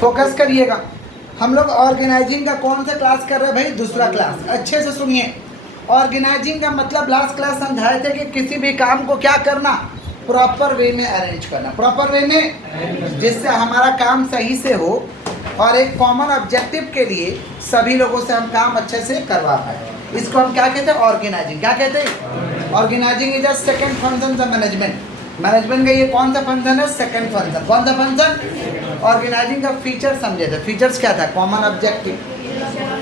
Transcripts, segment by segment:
Focus करिएगा। हम लोग ऑर्गेनाइजिंग का कौन सा क्लास कर रहे हैं भाई? दूसरा क्लास। अच्छे से सुनिए। ऑर्गेनाइजिंग का मतलब लास्ट क्लास समझाए थे कि किसी भी काम को क्या करना, प्रॉपर वे में अरेंज करना, प्रॉपर वे में, जिससे हमारा काम सही से हो और एक कॉमन ऑब्जेक्टिव के लिए सभी लोगों से हम काम अच्छे से करवा पाए। इसको हम क्या कहते हैं? ऑर्गेनाइजिंग। क्या कहते हैं? Organising is a second function of management. Management का ये कौन सा फंक्शन है? Second function. कौन सा फंक्शन? ऑर्गेनाइजिंग का फीचर समझे थे। फीचर्स क्या था? Common objective,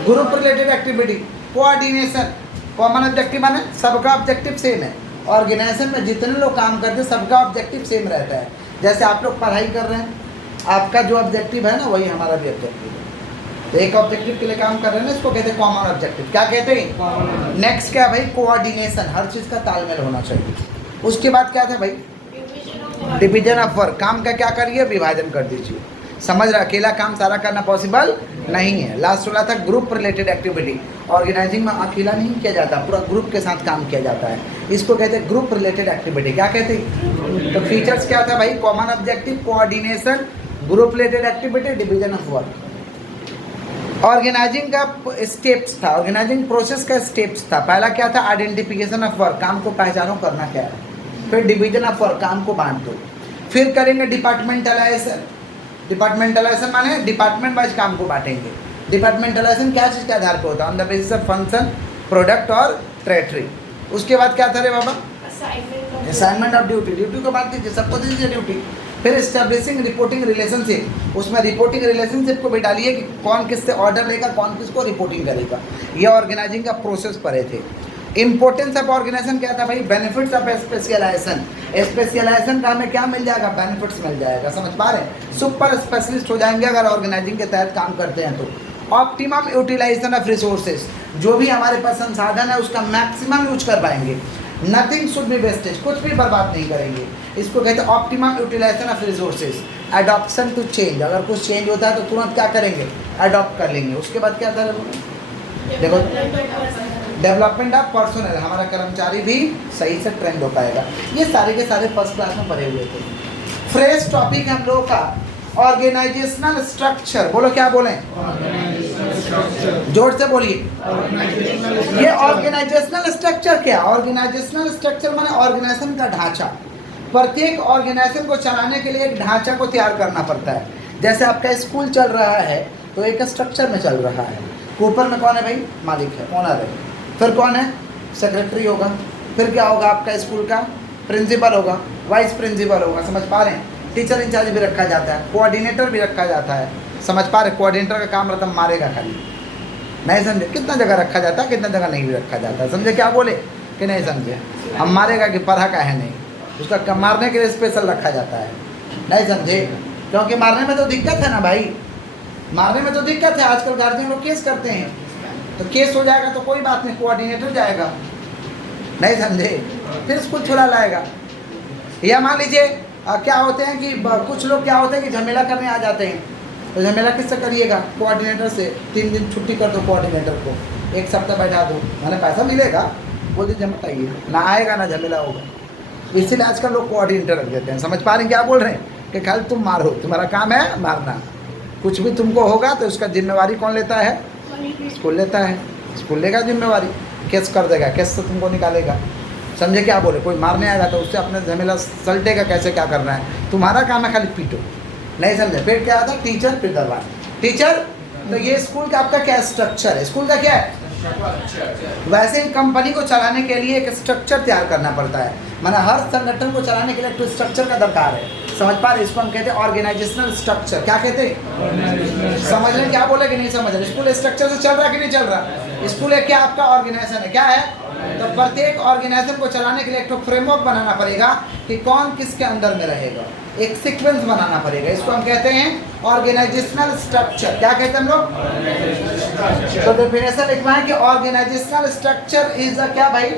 group related activity, coordination. Common objective माने सबका ऑब्जेक्टिव सेम है। ऑर्गेनाइजेशन में जितने लोग काम करते हैं सबका ऑब्जेक्टिव सेम रहता है। जैसे आप लोग पढ़ाई कर रहे हैं, आपका जो ऑब्जेक्टिव है ना वही हमारा भी ऑब्जेक्टिव है। तो एक ऑब्जेक्टिव के लिए काम कर रहे हैं ना, इसको कहते हैं कॉमन ऑब्जेक्टिव। क्या कहते हैं? नेक्स्ट क्या भाई? कोऑर्डिनेशन। हर चीज़ का तालमेल होना चाहिए। उसके बाद क्या था भाई? Division of work. काम का क्या करिए? विभाजन कर दीजिए। समझ रहा? अकेला काम सारा करना पॉसिबल नहीं है। लास्ट वाला था ग्रुप रिलेटेड एक्टिविटी। ऑर्गेनाइजिंग में अकेला नहीं किया जाता, पूरा ग्रुप के साथ काम किया जाता है। इसको कहते हैं ग्रुप रिलेटेड एक्टिविटी। क्या कहते हैं? तो फीचर्स क्या था भाई? Common objective, coordination, group related activity, division of work. Organising का स्टेप्स था, ऑर्गेनाइजिंग प्रोसेस का स्टेप्स था। पहला क्या था? आइडेंटिफिकेशन ऑफ वर्क, काम को पहचानो करना क्या है। फिर डिवीजन ऑफ वर्क, काम को बांट दो। फिर करेंगे डिपार्टमेंटलाइजेशन। डिपार्टमेंटलाइजेशन माने डिपार्टमेंट वाइज काम को बांटेंगे। डिपार्टमेंटलाइजेशन क्या चीज़ के आधार पर होता है? On the basis of function, product और टेरिटरी। उसके बाद क्या था रे बाबा? Assignment of duty. ड्यूटी को बांट दीजिए, सबको दीजिए ड्यूटी। फिर एस्टेब्लिशिंग रिपोर्टिंग रिलेशनशिप। उसमें रिपोर्टिंग रिलेशनशिप को भी डालिए कि कौन किससे ऑर्डर लेगा, कौन किसको रिपोर्टिंग करेगा। ये ऑर्गेनाइजिंग का प्रोसेस पढ़े थे। इंपॉर्टेंस ऑफ ऑर्गेनाइजेशन क्या था भाई? Benefits of specialisation. स्पेशलाइजेशन का हमें क्या मिल जाएगा? बेनिफिट्स मिल जाएगा। समझ पा रहे हैं? सुपर स्पेशलिस्ट हो जाएंगे अगर ऑर्गेनाइजिंग के तहत काम करते हैं तो। ऑप्टिमम यूटिलाइजेशन ऑफ रिसोर्सेज, जो भी हमारे पास संसाधन है उसका मैक्सिमम यूज कर पाएंगे। नथिंग शुड बी वेस्टेज, कुछ भी बर्बाद नहीं करेंगे। इसको कहते हैं optimum utilisation of resources. Adoption to change, अगर कुछ चेंज होता है तो तुरंत क्या करेंगे? अडॉप्ट कर लेंगे। उसके बाद क्या था देखो? डेवलपमेंट ऑफ पर्सनल, हमारा कर्मचारी भी सही से ट्रेंड हो पाएगा। ये सारे के सारे फर्स्ट क्लास में पढ़े हुए थे। फ्रेश टॉपिक हम लोगों का ऑर्गेनाइजेशनल स्ट्रक्चर। बोलो क्या बोलें? जोर से बोलिए। ये ऑर्गेनाइजेशनल स्ट्रक्चर क्या? ऑर्गेनाइजेशनल स्ट्रक्चर माने ऑर्गेनाइजेशन का ढांचा। प्रत्येक ऑर्गेनाइजेशन को चलाने के लिए एक ढांचा को तैयार करना पड़ता है। जैसे आपका स्कूल चल रहा है तो एक स्ट्रक्चर में चल रहा है। ऊपर में कौन है भाई? मालिक है, ओनर है। फिर कौन है? सेक्रेटरी होगा। फिर क्या होगा? आपका स्कूल का प्रिंसिपल होगा, वाइस प्रिंसिपल होगा। समझ पा रहे हैं? टीचर इंचार्ज भी रखा जाता है, कोऑर्डिनेटर भी रखा जाता है। समझ पा रहे? कोऑर्डिनेटर का काम रहता है मारेगा खाली। नहीं समझे? कितना जगह रखा जाता है, कितना जगह नहीं भी रखा जाता है। समझे क्या बोले कि नहीं समझे? हम मारेगा कि पढ़ा का है नहीं, उसका मारने के लिए स्पेशल रखा जाता है। नहीं समझे? क्योंकि मारने में तो दिक्कत है ना भाई, मारने में तो दिक्कत है। आजकल गार्जियन लोग केस करते हैं, तो केस हो जाएगा तो कोई बात नहीं, कोऑर्डिनेटर जाएगा। नहीं समझे? फिर स्कूल छुड़ा लाएगा। या मान लीजिए क्या होते हैं कि कुछ लोग क्या होते हैं कि झमेला करने आ जाते हैं, तो झमेला किससे करिएगा? कोऑर्डिनेटर से। 3 दिन छुट्टी कर दो कोऑर्डिनेटर को, 1 सप्ताह बैठा दो, मैंने पैसा मिलेगा, बोल दीजिए मत आइए, ना आएगा ना झमेला होगा। इसीलिए आजकल लोग कोऑर्डिनेटर रख देते हैं। समझ पा रहे हैं क्या बोल रहे हैं? कि खाली तुम मारो, तुम्हारा काम है मारना। कुछ भी तुमको होगा तो उसका जिम्मेवारी कौन लेता है? स्कूल लेता है। स्कूल लेगा जिम्मेवारी, केस कर देगा, केस से तुमको निकालेगा। समझे क्या बोले? कोई मारने आएगा तो उससे अपने झमेला सलटेगा कैसे क्या करना है। तुम्हारा काम है खाली पीटो। नहीं समझे? फिर क्या आता? टीचर, फिर दरबार। टीचर, तो ये स्कूल का आपका क्या स्ट्रक्चर है? स्कूल का क्या है? वैसे ही कंपनी को चलाने के लिए एक स्ट्रक्चर तैयार करना पड़ता है। माना हर संगठन को चलाने के लिए एक स्ट्रक्चर का दरकार है। समझ पा रहे? इसको हम कहते हैं ऑर्गेनाइजेशनल स्ट्रक्चर। क्या कहते हैं? समझ रहे क्या बोले कि नहीं समझ रहे? स्कूल स्ट्रक्चर से चल रहा है कि नहीं चल रहा? स्कूल है क्या? आपका ऑर्गेनाइजेशन है। क्या है? तो प्रत्येक ऑर्गेनाइजेशन को चलाने के लिए एक तो फ्रेमवर्क बनाना पड़ेगा कि कौन किसके अंदर में रहेगा, एक सीक्वेंस बनाना पड़ेगा। इसको हम कहते हैं ऑर्गेनाइजेशनल स्ट्रक्चर। क्या कहते हैं हम लोग? तो डेफिनेशन लिखना है कि ऑर्गेनाइजेशनल स्ट्रक्चर इज द क्या भाई?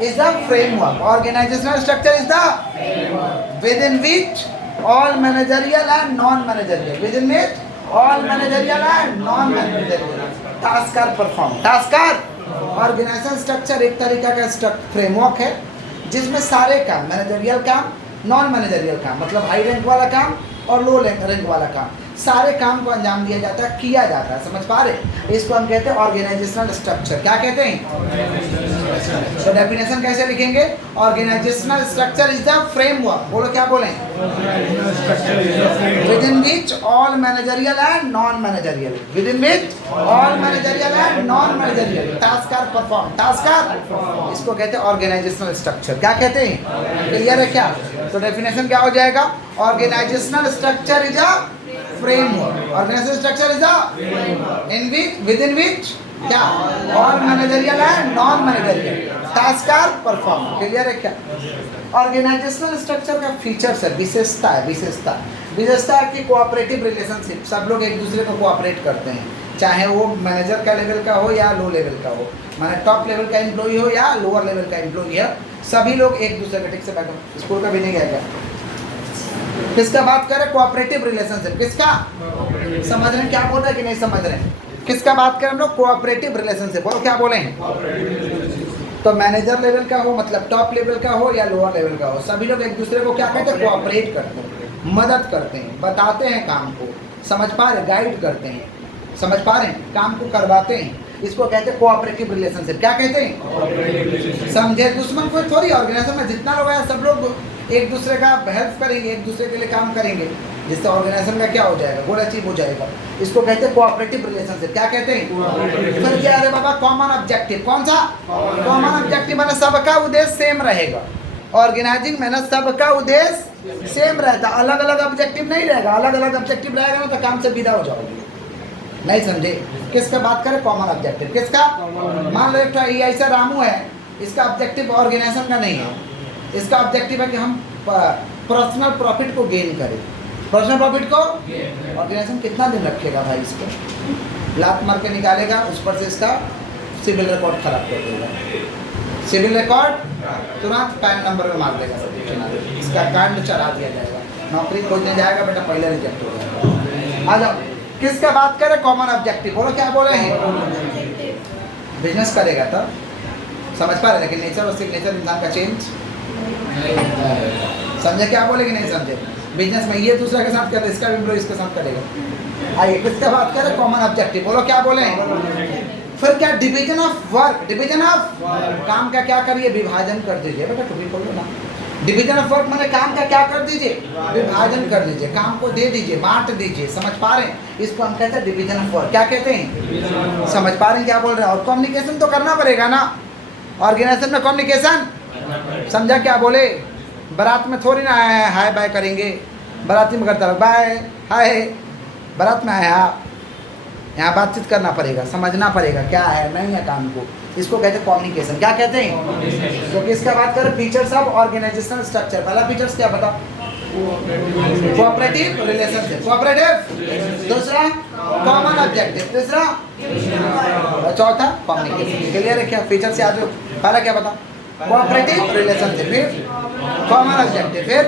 Is the framework. Organisational structure is the within which all managerial and non-managerial, within it all managerial and non-managerial task are performed. task are organization structure एक तरीका का framework है जिसमें सारे काम, managerial काम, नॉन मैनेजरियल काम, मतलब हाई रैंक वाला काम और लो रैंक वाला काम, सारे काम को अंजाम दिया जाता है, किया जाता है। समझ पा रहे? इसको हम कहते हैं ऑर्गेनाइजेशनल स्ट्रक्चर। क्या कहते हैं? तो डेफिनेशन कैसे लिखेंगे? Organisational structure is the framework, बोलो क्या बोलें, within which all managerial and non managerial, within which all managerial and non managerial task are perform, task are, इसको कहते हैं ऑर्गेनाइजेशनल स्ट्रक्चर। क्या कहते हैं? क्लियर है क्या? तो डेफिनेशन क्या हो जाएगा? Organisational structure is a framework, organizational structure is a in which, within which क्या all managerial and non managerial task are performed। Clear है क्या? ऑर्गेनाइजेशनल स्ट्रक्चर का फीचर्स है, विशेषता है, विशेषता की कोऑपरेटिव रिलेशनशिप, सब लोग एक दूसरे को कोऑपरेट करते हैं, चाहे वो मैनेजर का लेवल का हो या लो लेवल का हो, माने टॉप लेवल का एम्प्लॉई हो या लोअर लेवल का एम्प्लॉई है, सभी लोग एक दूसरे का, ठीक से बैठो, स्कूल का भी नहीं गया। किसका बात करें? Cooperative relationship. किसका? समझ रहे हैं क्या बोल रहे हैं कि नहीं समझ रहे हैं? किसका बात करें हम लोग? Cooperative relationship. बोलो क्या बोले हैं? तो मैनेजर लेवल का हो, मतलब टॉप लेवल का हो या लोअर लेवल का हो, सभी लोग एक दूसरे को क्या कहते हैं? कोऑपरेट करते हैं, मदद करते हैं, बताते हैं काम को, समझ पा रहे, गाइड करते हैं, समझ पा रहे हैं, काम को करवाते हैं, इसको कहते हैं कोऑपरेटिव रिलेशनशिप। क्या कहते हैं? समझे? दुश्मन कोई थोड़ी, ऑर्गेनाइजेशन में जितना लोग है सब लोग एक दूसरे का हेल्प करेंगे, एक दूसरे के लिए काम करेंगे, जिससे ऑर्गेनाइजेशन का क्या हो जाएगा? गोल अचीव हो जाएगा। इसको कहते हैं कोऑपरेटिव रिलेशनशिप। क्या कहते हैं? फिर क्या? अरे बाबा, कॉमन ऑब्जेक्टिव। कौन सा? कॉमन ऑब्जेक्टिव माने सबका उद्देश्य सेम रहेगा। ऑर्गेनाइजिंग में ना सबका उद्देश्य सेम रहता, अलग अलग ऑब्जेक्टिव नहीं रहेगा। अलग अलग ऑब्जेक्टिव रहेगा ना तो काम से विदा हो जाओगे, नहीं समझे? किसका बात करें? Common objective. किसका? मान लो एक ऐसा रामू है, इसका ऑब्जेक्टिव ऑर्गेनाइजेशन का नहीं है, इसका ऑब्जेक्टिव है कि हम पर्सनल प्रॉफिट को गेन करें। पर्सनल प्रॉफिट को ऑर्गेनाइजेशन कितना दिन रखेगा भाई? इसको लात मार के निकालेगा, उस पर से इसका सिविल रिकॉर्ड खराब कर देगा, सिविल रिकॉर्ड तुरंत पैन नंबर में मार देगा, इसका कांड चढ़ा दिया जाएगा, नौकरी खोजने जाएगा, बेटा पहले रिजेक्ट हो जाएगा। आ जाओ, किसका बात करें? Common objective. बोलो क्या बोले हैं? बिजनेस करेगा तब, समझ पा रहे? लेकिन नेचर और सिग्नेचर इंसान का चेंज, समझे क्या बोले कि नहीं समझे? बिजनेस में ये दूसरे के साथ करे, इसका भी एम्प्लॉय इसके साथ करेगा। आइए, किसका बात करें? Common objective. बोलो क्या बोले? फिर क्या? Division of work. Division of काम का क्या करिए? विभाजन कर दीजिए। बेटा टूपी बोलो ना। डिवीजन ऑफ वर्क माने काम का क्या कर दीजिए? विभाजन कर दीजिए, काम को दे दीजिए, बांट दीजिए। समझ पा रहे हैं? इसको हम कहते हैं डिवीजन ऑफ वर्क। क्या कहते हैं? समझ पा रहे हैं क्या बोल रहे हैं? और कम्युनिकेशन तो करना पड़ेगा ना, ऑर्गेनाइजेशन में कम्युनिकेशन, समझा क्या बोले? बारात में थोड़ी ना आए हैं हाय बाय करेंगे, बाराती में करता रहो बाय हाय, बारात में आए हैं आप, यहाँ बातचीत करना पड़ेगा, समझना पड़ेगा क्या है नहीं है काम को, इसको कहते हैं कम्युनिकेशन। क्या कहते हैं? तो किसका बात करें? Features of organisational structure. पहला फीचर्स क्या बता? Cooperative relationship, cooperative. दूसरा कॉमन ऑब्जेक्टिव, तीसरा और चौथा कम्युनिकेशन। क्लियर है क्या? फीचर्स याद रखो। पहला क्या बता? कोऑपरेटिव रिलेशनशिप, फिर कॉमन ऑब्जेक्टिव, फिर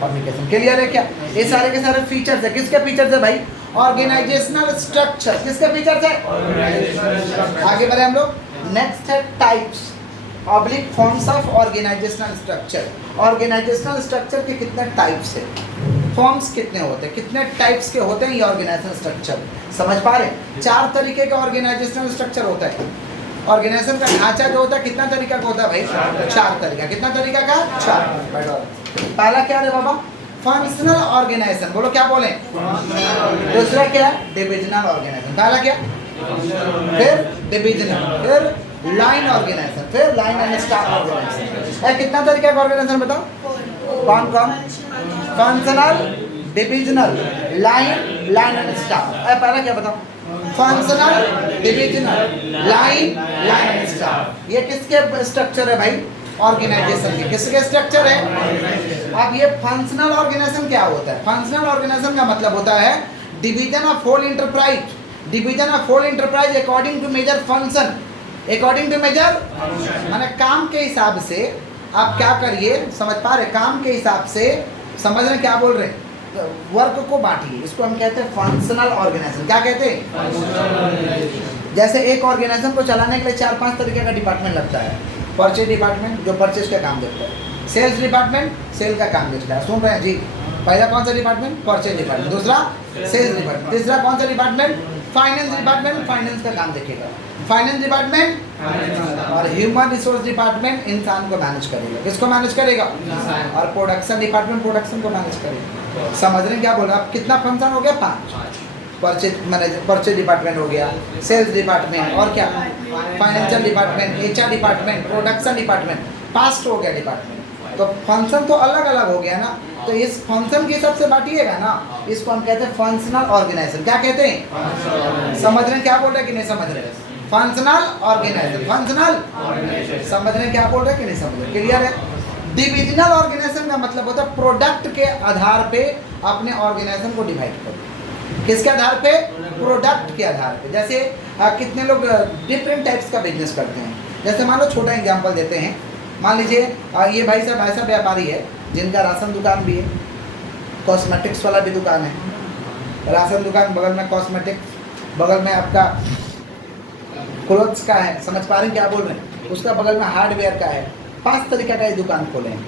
कम्युनिकेशन। क्लियर है क्या? ये सारे के सारे फीचर्स है। किसके फीचर्स है भाई? Organisational structure. किसके फीचर्स है? आगे बढ़े हम लोग। नेक्स्ट है types oblique forms of organisational structure. Organisational structure के कितने टाइप्स है, फॉर्म्स कितने होते हैं, कितने टाइप्स के होते हैं ये ऑर्गेनाइजेशनल स्ट्रक्चर। समझ पा रहे हैं? 4 तरीके का ऑर्गेनाइजेशनल स्ट्रक्चर होता है। ऑर्गेनाइजेशन का ढांचा जो होता है कितना तरीका का होता है भाई? 4 तरीका। कितना तरीका का? 4। पहला क्या है बाबा? Functional organisation. बोलो क्या बोले? दूसरा क्या है? Divisional organisation. पहला क्या? फिर डिविजनल, फिर लाइन ऑर्गेनाइजेशन, फिर लाइन एंड स्टाफ ऑर्गेनाइजेशन। कितना तरीका का ऑर्गेनाइजेशन बताओ? कौन कौन? Functional, divisional, line and staff. पहला क्या बताओ? Functional, divisional, line and staff. ये किसके स्ट्रक्चर है भाई? ऑर्गेनाइजेशन के। किसके स्ट्रक्चर है? अब ये फंक्शनल ऑर्गेनाइजेशन क्या होता है? फंक्शनल ऑर्गेनाइजेशन का मतलब होता है division of whole enterprise. Division of whole enterprise according to major function. According to major माने काम के हिसाब से आप क्या करिए, समझ पा रहे? काम के हिसाब से, समझ रहे क्या बोल रहे हैं? वर्क को बांटिए, इसको हम कहते हैं फंक्शनल ऑर्गेनाइजेशन। क्या कहते हैं? जैसे एक ऑर्गेनाइजेशन को चलाने के लिए 4-5 तरीके का डिपार्टमेंट लगता है। परचेज डिपार्टमेंट जो परचेज का काम देता है, सेल्स डिपार्टमेंट सेल का काम देखता है, सुन रहे हैं जी। पहला कौन सा डिपार्टमेंट? Purchase department. दूसरा सेल्स डिपार्टमेंट। तीसरा कौन सा डिपार्टमेंट? फाइनेंस डिपार्टमेंट, फाइनेंस का काम देखेगा। फाइनेंस डिपार्टमेंट और ह्यूमन रिसोर्स डिपार्टमेंट इंसान को मैनेज करेगा। किसको मैनेज करेगा? और प्रोडक्शन डिपार्टमेंट प्रोडक्शन को मैनेज करेगा। समझ रहे हैं क्या बोल रहा है? कितना फंक्शन हो गया? 5। परचेज मैनेजर, परचेज डिपार्टमेंट हो गया, सेल्स डिपार्टमेंट और क्या, financial department, HR department, production department, 5 हो गया डिपार्टमेंट। तो फंक्शन तो अलग अलग हो गया ना, तो इस फंक्शन के हिसाब से बांटिएगा ना, इसको हम कहते हैं फंक्शनल ऑर्गेनाइजेशन। क्या कहते हैं? समझ रहे हैं क्या बोल रहे हैं कि नहीं समझ रहे? फंक्शनल ऑर्गेनाइजेशन, फंक्शनल समझ रहे हैं क्या बोल रहे हैं कि नहीं समझ रहे? क्लियर है? डिविजनल ऑर्गेनाइजेशन का मतलब होता है प्रोडक्ट के आधार पे अपने ऑर्गेनाइजेशन को डिवाइड करो। किसके आधार पे? प्रोडक्ट के आधार पे। जैसे कितने लोग डिफरेंट टाइप्स का बिजनेस करते हैं। जैसे मान लो छोटा एग्जांपल देते हैं, मान लीजिए ये भाई साहब ऐसा व्यापारी है जिनका राशन दुकान भी है, कॉस्मेटिक्स वाला भी दुकान है, राशन दुकान बगल में कॉस्मेटिक्स, बगल में आपका क्लोथ्स का है, समझ पा रहे हैं क्या बोल रहे हैं? उसका बगल में हार्डवेयर का है। 5 तरीके का ये दुकान खोले हैं।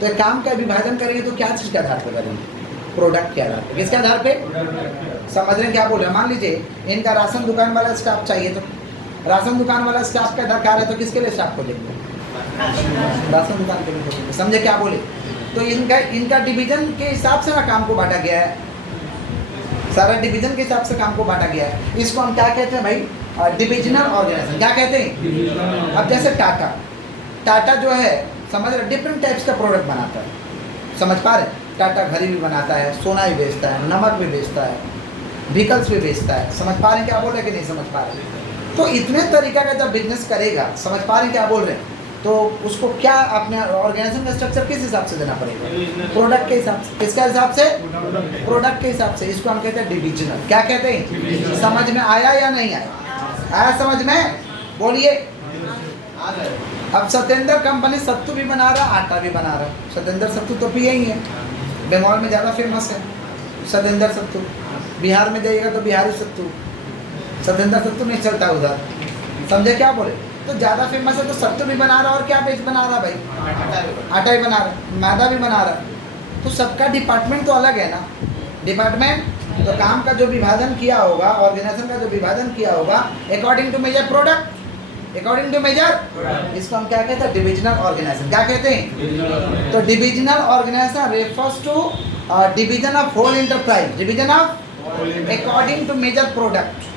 तो एक काम का विभाजन करेंगे तो क्या चीज़ के आधार पर करेंगे? प्रोडक्ट के आधार पर। किसके आधार पे? समझ रहे हैं क्या बोल रहे हैं? मान लीजिए इनका राशन दुकान वाला स्टाफ चाहिए, तो राशन दुकान वाला स्टाफ का दरकार है, तो किसके लिए स्टाफ खोलेंगे? राशन दुकान के लिए खोलेंगे। समझे क्या बोले? तो इनका डिवीजन के हिसाब से ना काम को बांटा गया है, सारा डिवीजन के हिसाब से काम को बांटा गया है। इसको हम क्या कहते हैं भाई? Divisional organisation. क्या कहते हैं? अब जैसे टाटा जो है, समझ रहे, डिफरेंट टाइप्स का प्रोडक्ट बनाता है, समझ पा रहे? टाटा घड़ी भी बनाता है, सोना भी बेचता है, नमक भी बेचता है, व्हीकल्स भी बेचता है। समझ पा रहे हैं क्या बोल रहे हैं कि नहीं समझ पा रहे? तो इतने तरीका का जब बिजनेस करेगा, समझ पा रहे हैं क्या बोल रहे हैं, तो उसको क्या अपने ऑर्गेनाइजेशन का स्ट्रक्चर किस हिसाब से देना पड़ेगा? प्रोडक्ट के हिसाब से। किसके हिसाब से? प्रोडक्ट के हिसाब से। इसको हम कहते हैं डिविजनल। क्या कहते हैं? समझ में आया या नहीं आया? आया समझ में? बोलिए। अब सत्येंद्र कंपनी सत्तू भी बना रहा, आटा भी बना रहा। सत्येंद्र सत्तू तो पिए ही है, बंगाल में ज़्यादा फेमस है सत्येंद्र सत्तू। बिहार में जाइएगा तो बिहारी सत्तू, सत्येंद्र सत्तू नहीं चलता उधर। समझे क्या बोले? तो ज़्यादा फेमस है, तो सत्तू भी बना रहा और क्या बेच बना रहा भाई? आटा भी बना रहा, मैदा भी बना रहा। तो सबका डिपार्टमेंट तो अलग है ना। डिपार्टमेंट तो काम का जो विभाजन किया होगा, ऑर्गेनाइजेशन का जो विभाजन किया होगा according to major product, according to major, इसको हम क्या कहते हैं? Divisional organisation. क्या कहते हैं? तो divisional organisation refers to division of whole enterprise, division of according to major product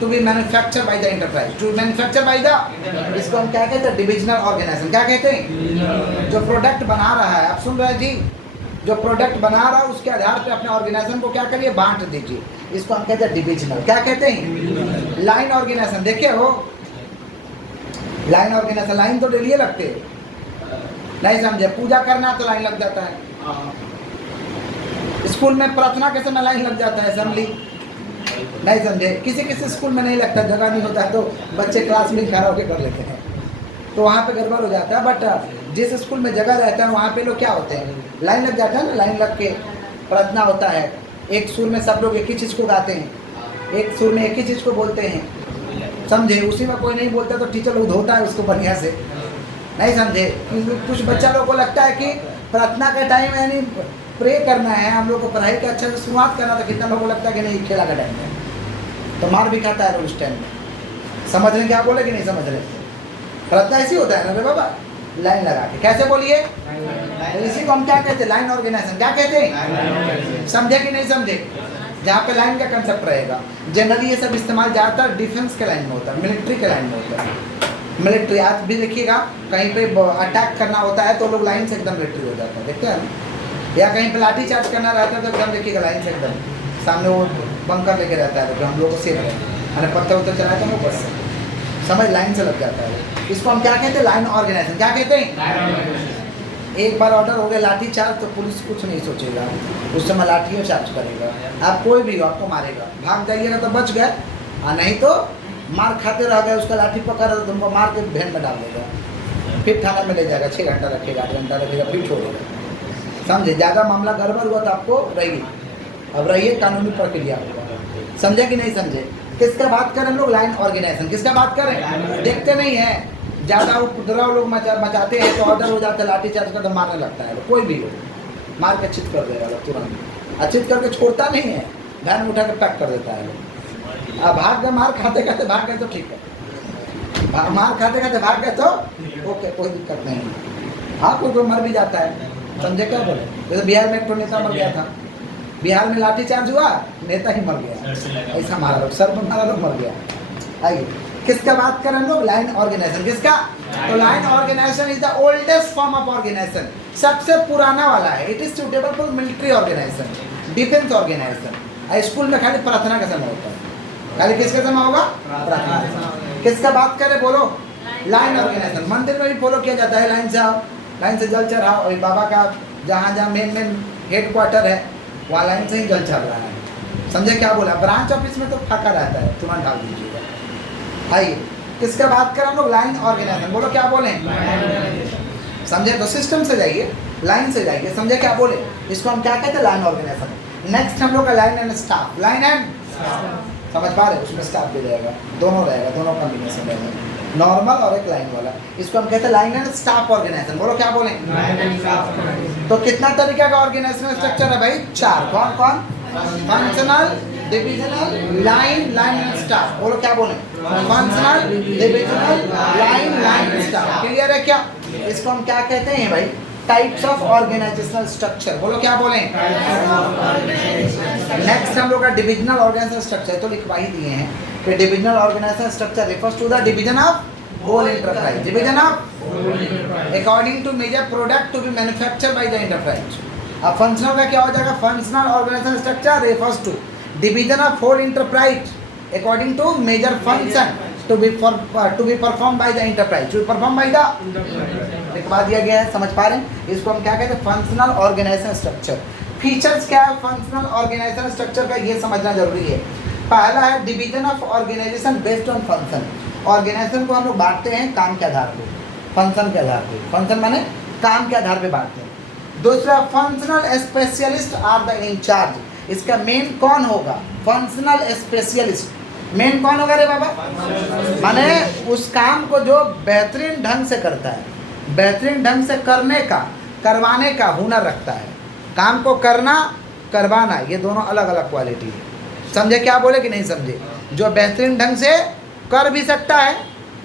to be manufacture by the enterprise, to manufacture by the, इसको हम क्या कहते हैं? Divisional organisation. क्या कहते हैं? जो प्रोडक्ट बना रहा है, आप सुन रहे हैं जी, जो प्रोडक्ट बना रहा है उसके आधार पे अपने ऑर्गेनाइजेशन को क्या करिए? बांट दीजिए। इसको हम कहते हैं डिविजनल। क्या कहते हैं? Line organisation. देखिए हो, लाइन ऑर्गेनाइजेशन, लाइन तो डेली लगते हैं, नहीं समझे? पूजा करना तो लाइन लग जाता है, स्कूल में प्रार्थना के समय लाइन लग जाता है, असेंबली, नहीं समझे? किसी किसी स्कूल में नहीं लगता, जगह नहीं होता है, तो बच्चे क्लास में खड़ा होकर कर लेते हैं, तो वहाँ पे गड़बड़ हो जाता है। बट जिस स्कूल में जगह रहता है वहाँ पे लोग क्या होते हैं? लाइन लग जाता है ना, लाइन लग के प्रार्थना होता है। एक सुर में सब लोग एक ही चीज़ को गाते हैं, एक सुर में एक ही चीज़ को बोलते हैं, समझे? उसी में कोई नहीं बोलता तो टीचर लोग धोता है उसको बढ़िया से, नहीं समझे? कुछ बच्चा लोग को लगता है कि प्रार्थना का टाइम यानी प्रे करना है, हम लोग को पढ़ाई का अच्छा से शुरुआत करना था, कितना लोगों को लगता है कि नहीं खेला का टाइम है, तो मार भी खाता है उस टाइम में। समझ रहे क्या बोले कि नहीं समझ रहे? प्रार्थना ऐसी होता है ना रे बाबा, लाइन लगा के। कैसे बोलिए? इसी को हम क्या कहते हैं? Line organisation. क्या कहते हैं? समझे कि नहीं समझे? जहाँ पे लाइन का कंसेप्ट रहेगा। जनरली ये सब इस्तेमाल ज़्यादातर डिफेंस के लाइन में होता है, मिलिट्री के लाइन में होता है। मिलिट्री आज भी देखिएगा, कहीं पे अटैक करना होता है तो लोग लाइन से एकदम मिलिट्री हो जाता है, देखते हैं ना? या कहीं पे लाठी चार्ज करना रहता है तो एकदम देखिएगा लाइन से एकदम सामने वो बंकर लेके रहता है, तो हम लोग को सेफ है, मैंने पत्थर उत्तर चलाया था वो बस समझ लाइन से लग जाता है। इसको हम क्या कहते हैं? Line organisation. क्या कहते हैं? एक बार ऑर्डर हो गया लाठी चार्ज तो पुलिस कुछ नहीं सोचेगा, उस समय लाठियों चार्ज करेगा। आप कोई भी हो आपको मारेगा, भाग जाइएगा तो बच गए, और नहीं तो मार खाते रह गए, उसका लाठी पकड़ तो तुमको मार के वैन में डाल देगा, फिर थाना में ले जाएगा, 6 घंटा रखेगा, 8 घंटा रखेगा, फिर छोड़ेगा। समझे? ज़्यादा मामला गड़बड़ हुआ तो आपको रहिए, अब रहिए, कानूनी प्रक्रिया होगा। समझे कि नहीं समझे? किसका बात करें हम लोग? Line organisation. किसका बात करें? देखते नहीं है, ज़्यादा उपद्रव लोग मचाते हैं तो ऑर्डर हो जाता है लाठी चार्ज का, तो मारने लगता है कोई भी लोग, मार के चित कर देगा लोग तुरंत, अचित करके छोड़ता नहीं है, ध्यान में उठा के पैक कर देता है लोग। अब भाग गए, मार खाते खाते भाग गए तो ठीक है, मार खाते खाते भाग गए तो ओके, कोई दिक्कत नहीं। हाँ कोई मर भी जाता है, समझे क्या बोले? जैसे बिहार में एक तो नेता मर गया था, बिहार में लाठी चार्ज हुआ, नेता ही मर गया, ऐसा मारा लोग, सर पर मारा लोग, मर गया। आइए किसका बात करें हम लोग? Line organisation. किसका? तो line organisation is the oldest form of organisation, सबसे पुराना वाला है। It is suitable for military organisation, defence organisation. School में खाली प्रार्थना का समय होता है, खाली किसका समय होगा? प्रार्थना। किसका बात करें बोलो? Line organisation. मंदिर में भी फॉलो किया जाता है, लाइन से आओ, लाइन से जल चढ़ाओ, और बाबा का जहाँ जहाँ मेन हेड क्वार्टर है वहाँ लाइन से ही जल चढ़ रहा है, समझे क्या बोला? ब्रांच ऑफिस में तो फाका रहता है, तुरंत डाल दीजिएगा। आइए किसका बात करें हम लोग? Line organisation. बोलो क्या बोले? समझे? तो सिस्टम से जाइए, लाइन से जाइए, समझे क्या बोले? इसको हम क्या कहते हैं? Line organisation. नेक्स्ट हम लोग का line and staff. Line and समझ पा रहे? उसमें स्टाफ भी रहेगा, दोनों रहेगा, दोनों कॉम्बिनेशन रहेगा, नॉर्मल और एक लाइन वाला। इसको हम कहते हैं लाइन एंड स्टाफ ऑर्गेनाइजेशन। बोलो क्या बोले? तो कितना तरीका का ऑर्गेनाइजेशनल स्ट्रक्चर है भाई? 4। कौन कौन? Functional, divisional, line, line and staff. बोलो क्या बोले? Functional, divisional, line, line, staff. Clear है क्या? इसको हम क्या कहते हैं भाई? Types of organisational structure. बोलो क्या बोले? नेक्स्ट हम लोग का डिविजनल ऑर्गेनाइजेशनल स्ट्रक्चर, तो लिखवा ही दिए हैं कि divisional organisational structure refers to the division of whole enterprise, division of according to major product to be manufactured by the enterprise. अब फंक्शनल का क्या हो जाएगा? Functional organisational structure refers to division of whole enterprise according to major function to be performed by the enterprise, to be performed by the लिखवा दिया गया है, समझ पा रहे हैं? इसको हम क्या कहते हैं? Functional organisation structure. फीचर्स क्या है फंक्शनल ऑर्गेनाइजेशन स्ट्रक्चर का, ये समझना जरूरी है। पहला है division of organisation based on function. Organisation को हम लोग बांटते हैं काम के आधार पे, फंक्शन के आधार पे। फंक्शन माने काम के आधार पे बांटते हैं। दूसरा, functional specialist are the incharge. इसका मेन कौन होगा? Functional specialist. मेन कौन होगा रे बाबा? माने उस काम को जो बेहतरीन ढंग से करता है, बेहतरीन ढंग से करने का, करवाने का हुनर रखता है। काम को करना, करवाना, ये दोनों अलग अलग क्वालिटी है। समझे क्या बोले कि नहीं समझे? जो बेहतरीन ढंग से कर भी सकता है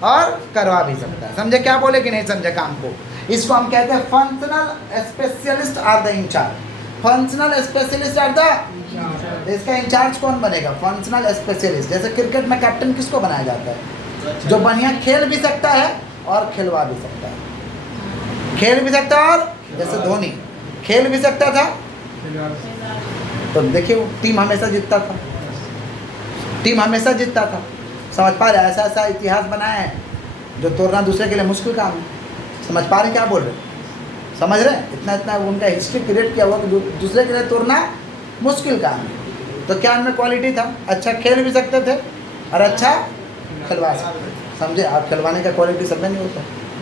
और करवा भी सकता है। समझे क्या बोले कि नहीं समझे काम को? इसको हम कहते हैं functional specialist are the incharge. Functional specialist are the, इसका इंचार्ज कौन बनेगा? Functional specialist. जैसे क्रिकेट में कैप्टन किसको बनाया जाता है? जो बढ़िया खेल भी सकता है और खिलवा भी सकता है। खेल भी सकता है, और जैसे धोनी खेल भी सकता था, तो देखिए टीम हमेशा जीतता था, टीम हमेशा जीतता था। समझ पा रहे? ऐसा ऐसा इतिहास बनाया है जो तोड़ना दूसरे के लिए मुश्किल काम है। समझ पा रहे क्या बोल रहे? समझ रहे हैं? इतना इतना उनका हिस्ट्री क्रिएट किया हुआ कि दूसरे के लिए तोड़ना मुश्किल काम है। तो क्या उनमें क्वालिटी था? अच्छा खेल भी सकते थे और अच्छा खिलवा सकते थे। समझे? आप खिलवाने का क्वालिटी सब में नहीं होता,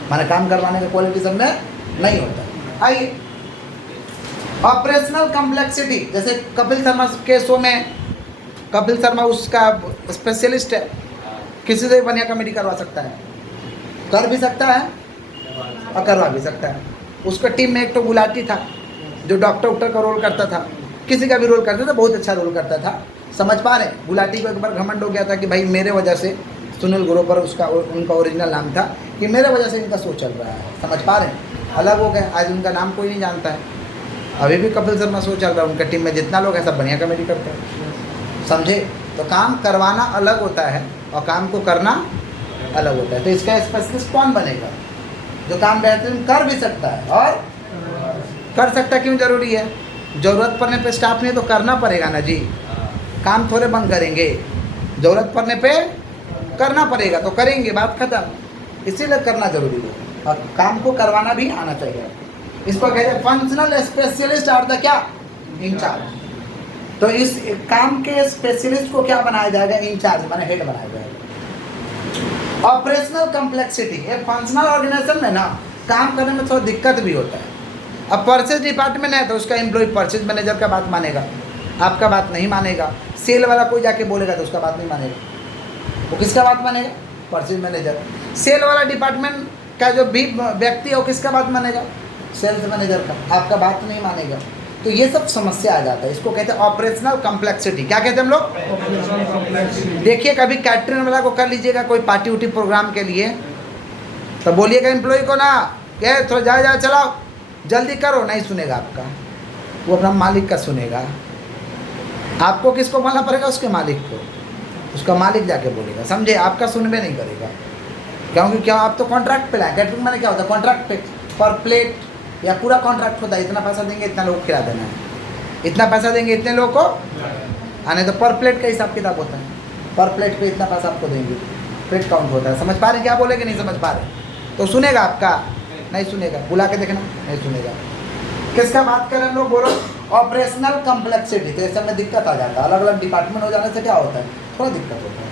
माने काम करवाने का क्वालिटी सब में नहीं होता। आइए ऑपरेशनल कम्प्लेक्सिटी। जैसे कपिल शर्मा के शो में, कपिल शर्मा उसका स्पेशलिस्ट है, किसी से भी बढ़िया कॉमेडी करवा सकता है, कर भी सकता है और करवा भी सकता है। उसका टीम में एक तो गुलाटी था जो डॉक्टर का रोल करता था, किसी का भी रोल करता था, बहुत अच्छा रोल करता था। समझ पा रहे? गुलाटी को एक बार घमंड हो गया था कि भाई मेरे वजह से, सुनील ग्रोवर उसका उनका ओरिजिनल नाम था, कि मेरे वजह से इनका शो चल रहा है। समझ पा रहे? अलग हो गए, आज उनका नाम कोई नहीं जानता है। अभी भी कपिल शर्मा शो चल रहा है, उनका टीम में जितना लोग है सब बढ़िया कॉमेडी करते हैं। समझे? तो काम करवाना अलग होता है और काम को करना अलग होता है। तो इसका स्पेशलिस्ट कौन बनेगा? जो काम बेहतरीन कर भी सकता है और कर सकता। क्यों जरूरी है? ज़रूरत पड़ने पे स्टाफ नहीं तो करना पड़ेगा ना जी, काम थोड़े बंद करेंगे, ज़रूरत पड़ने पे करना पड़ेगा तो करेंगे, बात खत्म। इसीलिए करना जरूरी है और काम को करवाना भी आना चाहिए। इसको कहते हैं फंक्शनल स्पेशलिस्ट आर द क्या? इंचार्ज। तो इस काम के स्पेशलिस्ट को क्या बनाया जाएगा? इंचार्ज माने हेड बनाया जाएगा। ऑपरेशनल कम्प्लेक्सिटी, ये फंक्शनल ऑर्गेनाइजेशन में ना काम करने में थोड़ा दिक्कत भी होता है। अब परचेज डिपार्टमेंट है तो उसका एम्प्लॉय परचेज मैनेजर का बात मानेगा, आपका बात नहीं मानेगा। सेल वाला कोई जाके बोलेगा तो उसका बात नहीं मानेगा। वो किसका बात मानेगा? Purchase manager. सेल वाला डिपार्टमेंट का जो भी व्यक्ति है वो किसका बात मानेगा? सेल्स मैनेजर का, आपका बात नहीं मानेगा। तो ये सब समस्या आ जाता है, इसको कहते हैं ऑपरेशनल कॉम्प्लेक्सिटी। क्या कहते हैं हम लोग? देखिए कभी कैटरिंग वाला को कर लीजिएगा कोई पार्टी उटी प्रोग्राम के लिए, तो बोलिएगा एम्प्लॉय को ना क्या थोड़ा जाए चलाओ जल्दी करो, नहीं सुनेगा आपका, वो अपना मालिक का सुनेगा। आपको किसको बोलना पड़ेगा? उसके मालिक को, उसका मालिक जाके बोलेगा, समझे? आपका सुनबे नहीं करेगा, क्योंकि क्या आप तो कॉन्ट्रैक्ट पे लाए। कैटरिंग मैंने क्या होता है? कॉन्ट्रैक्ट पे, पर प्लेट या पूरा कॉन्ट्रैक्ट होता है, इतना पैसा देंगे इतना लोग खिला देना है, इतना पैसा देंगे इतने लोग को आने, तो पर प्लेट का हिसाब किताब होता है, पर प्लेट पे इतना पैसा आपको देंगे, प्लेट काउंट होता है। समझ पा रहे क्या बोले कि नहीं समझ पा रहे? तो सुनेगा आपका? नहीं सुनेगा, बुला के देखना, नहीं सुनेगा। किसका बात करें हम लोग? बोलो ऑपरेशनल कॉम्प्लेक्सिटी। तो ऐसे में दिक्कत आ जाता है, अलग अलग डिपार्टमेंट हो जाने से क्या होता है? थोड़ा दिक्कत होता है।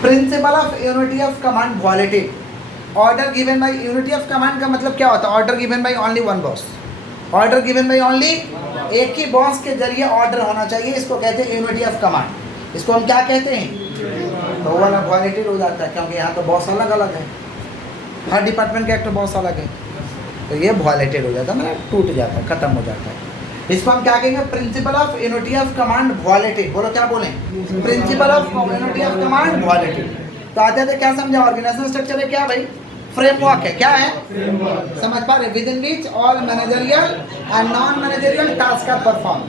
Principle of unity of command violated. Order given by unity of command का मतलब क्या होता है? Order given by only one boss, order given by only एक ही बॉस के जरिए ऑर्डर होना चाहिए, इसको कहते हैं यूनिटी ऑफ कमांड। इसको हम क्या कहते हैं? तो वो वाला वॉलेटिव हो जाता है, क्योंकि यहाँ तो बॉस अलग अलग है, हर डिपार्टमेंट का एक तो बॉस अलग है, तो ये वॉलेटेड हो जाता है, मतलब टूट जाता है, खत्म हो जाता है। इसको हम क्या कहेंगे? Principal of unity of command वॉलेटेड। बोलो क्या बोलें? Principal of unity of command वॉलेटेड। तो आते थे क्या समझा? ऑर्गेनाइजेशन स्ट्रक्चर है क्या भाई? फ्रेमवर्क है। क्या है? समझ पा रहे? Within which all managerial and non managerial task are perform.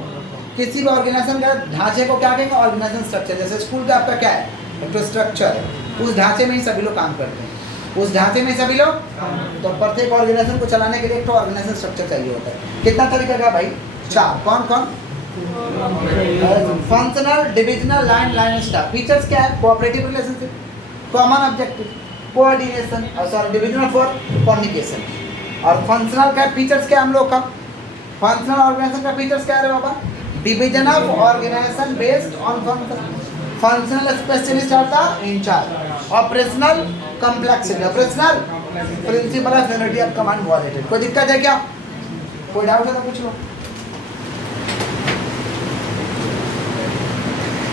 किसी भी ऑर्गेनाइजेशन का ढांचे को क्या कहेंगे? Organisation structure. जैसे स्कूल का आपका क्या है? एक तो स्ट्रक्चर है, उस ढांचे में ही सभी लोग काम करते हैं, उस ढांचे में सभी लोग। तो प्रत्येक ऑर्गेनाइजेशन को चलाने के लिए एक तो ऑर्गेनाइजेशन स्ट्रक्चर चाहिए होता है। कितना तरीका का भाई? 4। कौन कौन? Functional, divisional, line staff. Features क्या है? Cooperative relationship, common objective, coordination, और सॉरी डिविजनल फॉर कम्युनिकेशन। और फंक्शनल का फीचर्स क्या हम लोग का? फंक्शनल ऑर्गेनाइजेशन का फीचर्स क्या है बाबा? Division of organisation based on function, functional specialist आता incharge, operational complexity, operational principle of unity of command violated. कोई दिक्कत है क्या? कोई डाउट है तो पूछ लो।